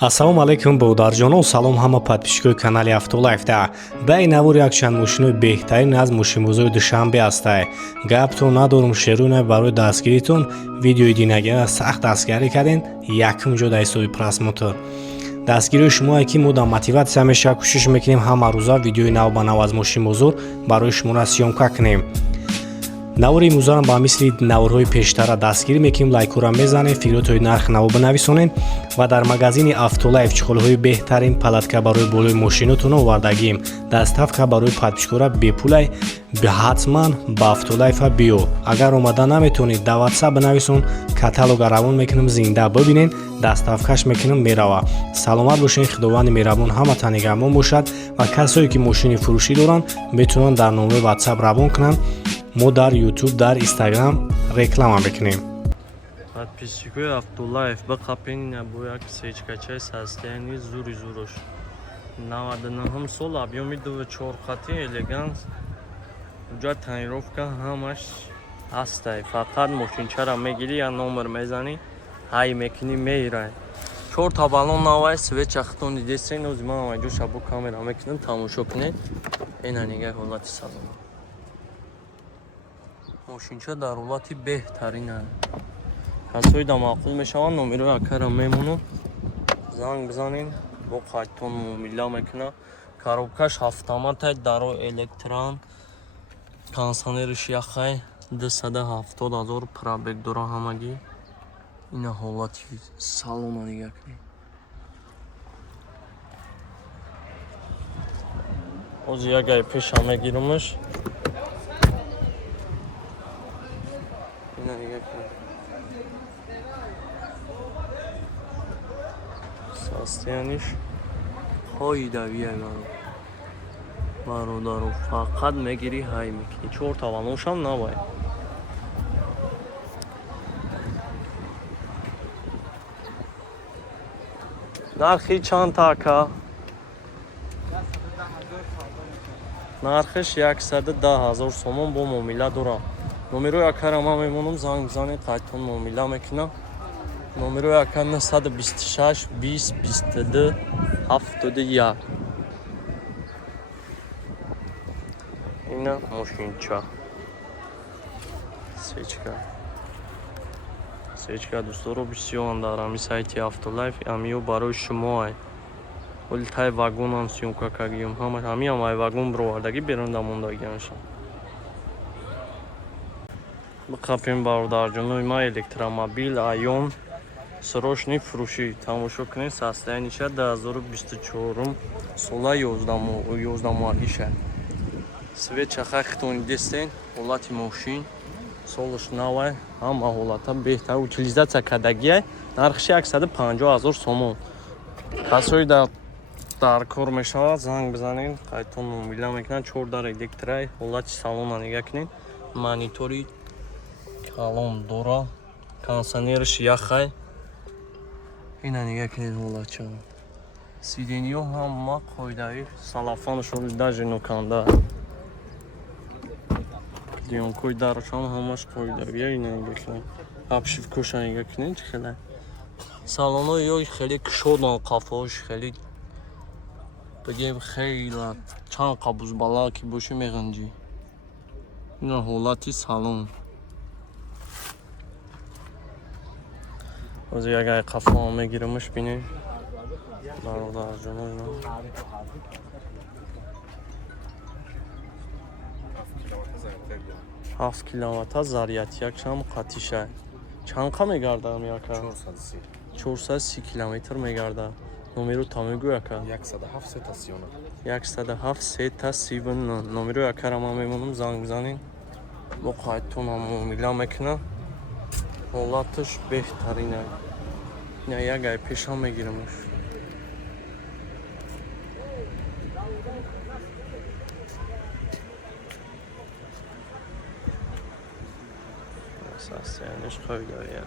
Ассалому алайкум бодарҷонон, салом ҳама подписчикои канали Автолайфда. Баъи навори якчанд мошинои беҳтарин аз мошинбозори Душанбе ҳастай. Гапто надорум шерӯна барои дастгиритон видеои динагиа сахт дастгирӣ кардем, якум ҷо дар ҳисоби просмотр. Дастгирии шумое ки мо дар мотиватсия ҳамеша кӯшиш мекунем ҳама рӯза видеои нав ба нав аз мошинбозор барои шуморо сёмка кунем. навори имрӯзаам ба мисли наворҳои пештара дастгирӣ мекунем, лайкора мезанем, фикротои нархи наво бинависонем ва дар магазини Автолайф чихолҳои беҳтарин палатка барои болои мошинотон овардагием. Доставка барои подписчикора бепулай. ҳатман ба Автолайфа биё. Агар омада наметавонед дар WhatsApp бинависон, каталога равон мекунем, зинда бибинен, доставкаш мекунем, мерава. Саломат бошед, худованди меҳрабон ҳаматан нигаҳбон бошад ва касое ки мошини фурӯшӣ доранд метавонанд дар номаи WhatsApp равон кунанд. мо дар YouTube, дар Instagram реклама мекунем. Подписчикои Автолайф бақапин бо як сечкачаи состоянии зури зурош. 99 сол, объеми 4 хати, элеганс. Уҷа тонировка ҳамаш ҳастай. Фақат мошинчара мегирӣ, я номер мезанӣ, ҳай мекунӣ, меирай. 4 та балон навай, свеча хитон дидесен, ози ман авайҷо шабо камера мекунем, тамошо кунед. Ина нигах ҳолати салом. мошинча дар ҳолати беҳтарина. касои да маъқул мешаванд, номерои акара мемонад, занг бизанед, бо қайтон муомила мекунад. Коробкаш автоматай, даро электран, кондиционериш яхай, 270 000 пробег дора ҳамагӣ. Ина ҳолати салона нигах кунед. ҳозир як гап пеша мегиримаш. состояниш қоидавия бародару, фақат мегирӣ, ҳай мекунӣ. 4 та балоншам навай. нархи чанд така? нархиш 110 000 сомон бо муомила дорам. номерои акара ман мемонам, занг бизанед, қайтон муомила мекунам. номерои ака 926 20 22 71. ина мошинча сечка дӯсторо бисёр дар ҳами сайти Автолайф амиё барои шумоай. оли тай вагонам сёмка кардем, ҳамиам ай вагон бировардагӣ берунда мондагианшам. бақапем бародарҷонои ман, электромобил Айон срочни фурӯшӣ. Тамошо кунед, состояниша 2024 сола 11 моҳагиша. свеча хахтони дестен, ҳолати мошин солиш навай, ҳама ҳолата беҳтар, утилизатсия кардагиай. нархиши 150 000 сомон. касои дар кор мешавад, занг бизанед, қайтон муомила мекунад. 4 дар электрай, ҳолати салона нигах кунед. монитори калон дора, кондиционериш яхай. ина нигах кунед ҳолатча. сиденьё ҳама қоидави, салафонашон даже нуканда. лёнкои дарашон ҳамаш қоидавия. ина нигах кунед. обшивкоша нигах кунед хеле. салонои ёй хеле кушодон, қафош хеле бигем хейла чанд қабуз бала ки боши меғанҷӣ. ина ҳолати салон. ҳозир як ай қафоам мегиримаш, бинед бародарҷонои ман. 7 километр заряд, якшам қатиша. чанқа мегардам яка? 430 километр мегардад. номеро та мегӯ яка? 107 сета сивна. номеро якара ман мемонам, занг бизанед, бо қайтонам муомила мекунад. ҳолаташ беҳтарина. ина як ай пешам мегиримаш. состояниш қоидавия.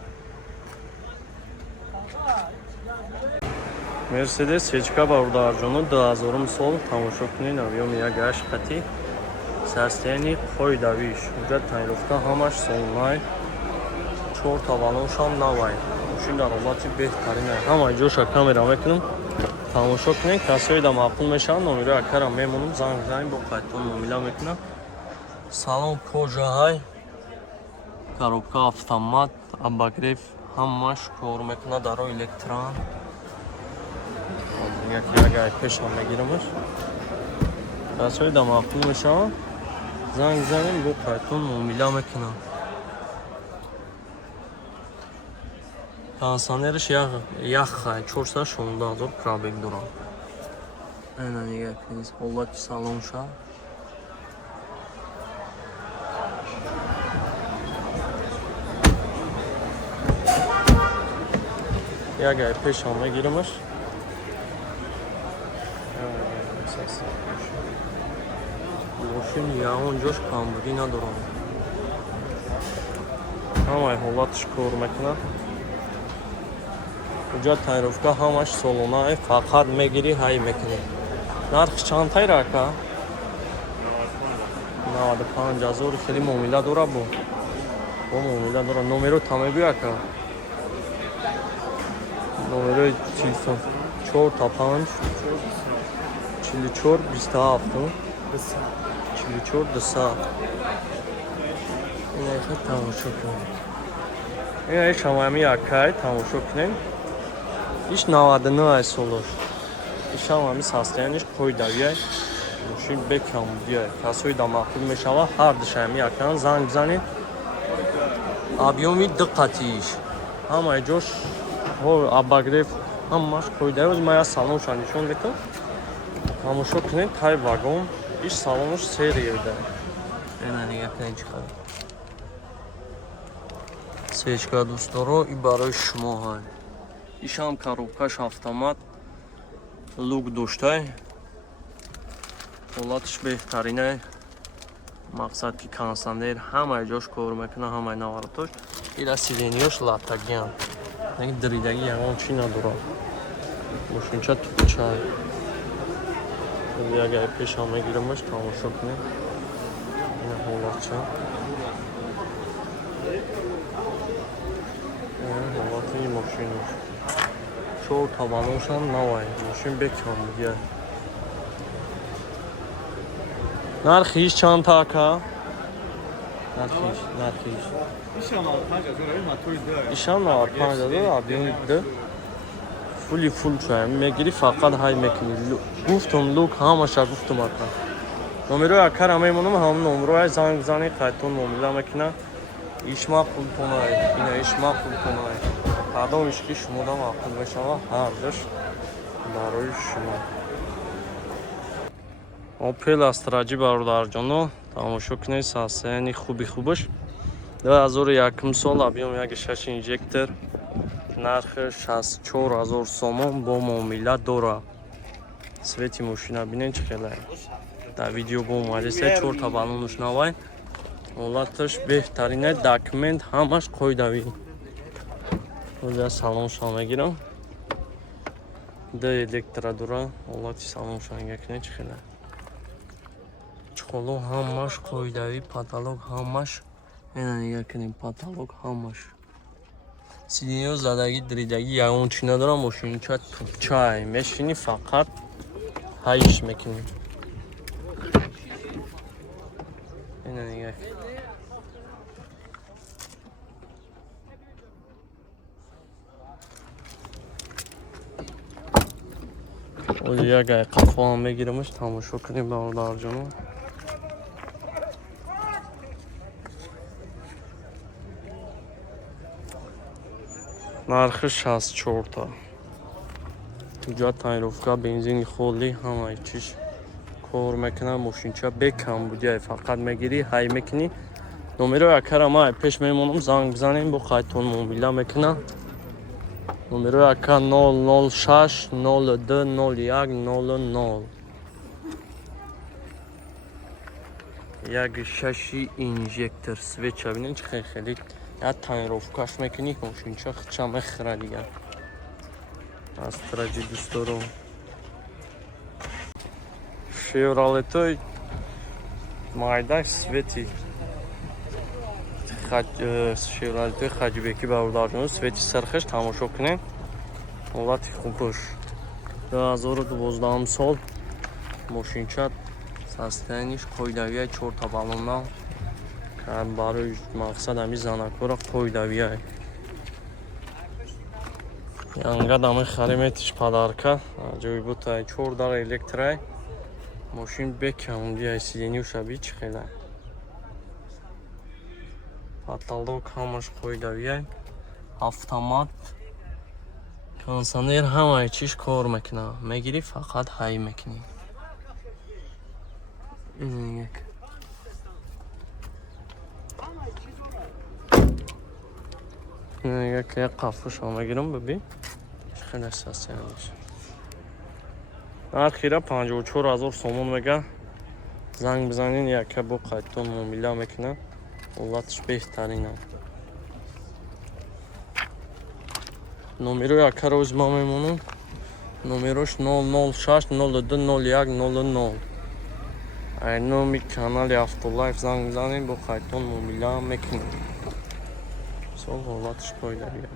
мерседес сечка бародарҷоно 2000 сол. тамошо кунед, объеми 1.8 хати. состоянии қоидавиш. уҷа тонировка ҳамаш солнай. 4 та балоншам навай. мошин дар ҳолати беҳтарин аст. Ҳамаи ҷоша камера мекунам. Тамошо кунед. Касои да мақбул мешаванд, номерои акара мемонам, занг бизанем, бо қайтон муомила мекунам. Салон кожаҳай. Коробка автомат, обогрев, ҳамаш кор мекунад, даро электрон. Як пешам мегирамаш. Касои да мақбул мешаванд, занг бизанем, бо қайтон муомила мекунам. Кондиционериш яххай 416,000 пробег дорад. Айна нигоҳ кунед ҳолати салонша. Ягай пешам мегирамаш. Мошин ягон ҷош камбудӣ надорад. Ҳамаи ҳолатиш кор мекунад. Уҷа тайровка ҳамаш солонаи фақат мегирӣ, ҳай мекунӣ. Нархи чандтай рака? 95,000 хеле муомила дора бо муомила дора. Номеро тамегӯ ака. Номерои телефон 4 5 44 27 44 200. Инаиха тамошо кунед. Ина шамами акай тамошо кунед. Иш 99 солош. Ишам состояниш қоидавия. Мошин бекам бия. Касои да мақбул мешава, ҳар душами акан занг бизанед. Объёми диққатиш. Ҳамаи ҷош обогрев ҳамаш қоидави. Мая салонша нишон метам. Тамошо кунед тай вагон. Иш салонош серия да. Ина нигоҳ кунед чӣ хабар. Свечка дӯсторо и барои шумо ҳай. Ишам коробкаш автомат. Лук доштай. ҳолатиш беҳтаринай. Мақсад ки кондиционер ҳамаи ҷош кор мекуна, ҳамаи наваратош. Ира сиденёш латтагиам. Неги дридаги ягон чӣ надорад. Мошинча тупчай. Ягай пешам мегирамаш, тамошо кунед. Ина ҳолатча. ҳолати мошинаш. 4 табаношам навай. Мошин бекам бия. Нархиш чанд така? Нархиш. Ишам 95,000 объёми да. Фул чай. Мегири фақат ҳай мекунӣ. Гуфтум лук ҳамаша гуфтум ака. Номерои акара мемонам, ҳам номерои занг бизанӣ, қайтон муомила мекуна. Иш мақбул кунай. Ина иш мақбул кунай. Ҳардом иш ки шумо да мақбул мешава, ҳардаш барои шумо. Opel Astra бародарҷоно, тамошо кунед состоянии хубаш. 2001 сол, объём 1.6 инжектор. Нархи 64,000 сомон бо муомила дора. Свети мошина бинед чӣ хелай. Дар видео бо омадеса 4 табанош навай. ҳолаташ беҳтарин аст, документ ҳамаш қоидавӣ. Ҳозир салонша мегирам. Да электро дора, ҳолати салонша нигоҳ кунед чӣ хелай. Чуқоло ҳамаш қоидавӣ, потолок ҳамаш. Ина нигоҳ кунед, потолок ҳамаш. Сиденё задаги, дридаги ягон чӣ надорам, мошинча тупчай. Мешини фақат ҳайш мекунӣ. Ина нигоҳ кунед. Ҳозир ягай қаҳваам мегирамаш, тамошо кунед бародарҷоно. Нархи 64 та. Уҷа тайровка, бензини холӣ, ҳамаи чиш кор мекунад. Мошинча бекам будия, фақат мегирӣ, ҳай мекунӣ. Номерои акара май пеш мемонам, занг бизанем, бо қайтон муомила мекунад. Номерои ака 006 02 01 00. 1.6 инжектор. Свеча бинед чӣ хеле. Я тайровкаш мекунӣ, мошинча хича мехӯрад дигар. Астраҷи дӯсторо. Шевролетой майдак свети. Chevrolet Хаҷибеки Бавурдарҷон свети сархеш тамошо кунед. ҳолати хубуш 2012 сол мошинча состояниш қоидавияи 4 та баллонал барои мақсад ами занакора қоидавияй янгадами хариметиш падарка ҷойбутай 4 дар электрай мошин бекамдияй сидению шаби чихелай потолок ҳамаш қоидавияй автомат кондиционер ҳамаи чиш кор мекунад мегири фақат ҳай мекунӣ як қафушо мегирам бибин хеле состояниш нархира 54 000 сомон мега занг бизанин яка бо қайтон муомила мекунад ҳолатиш беҳтарин аст номеро якаро узма мемонам номерош 006 02 01 00 ай номи канали Автолайф занг бизанин бо қайтон муомила мекунад сол ҳолатиш қоидавия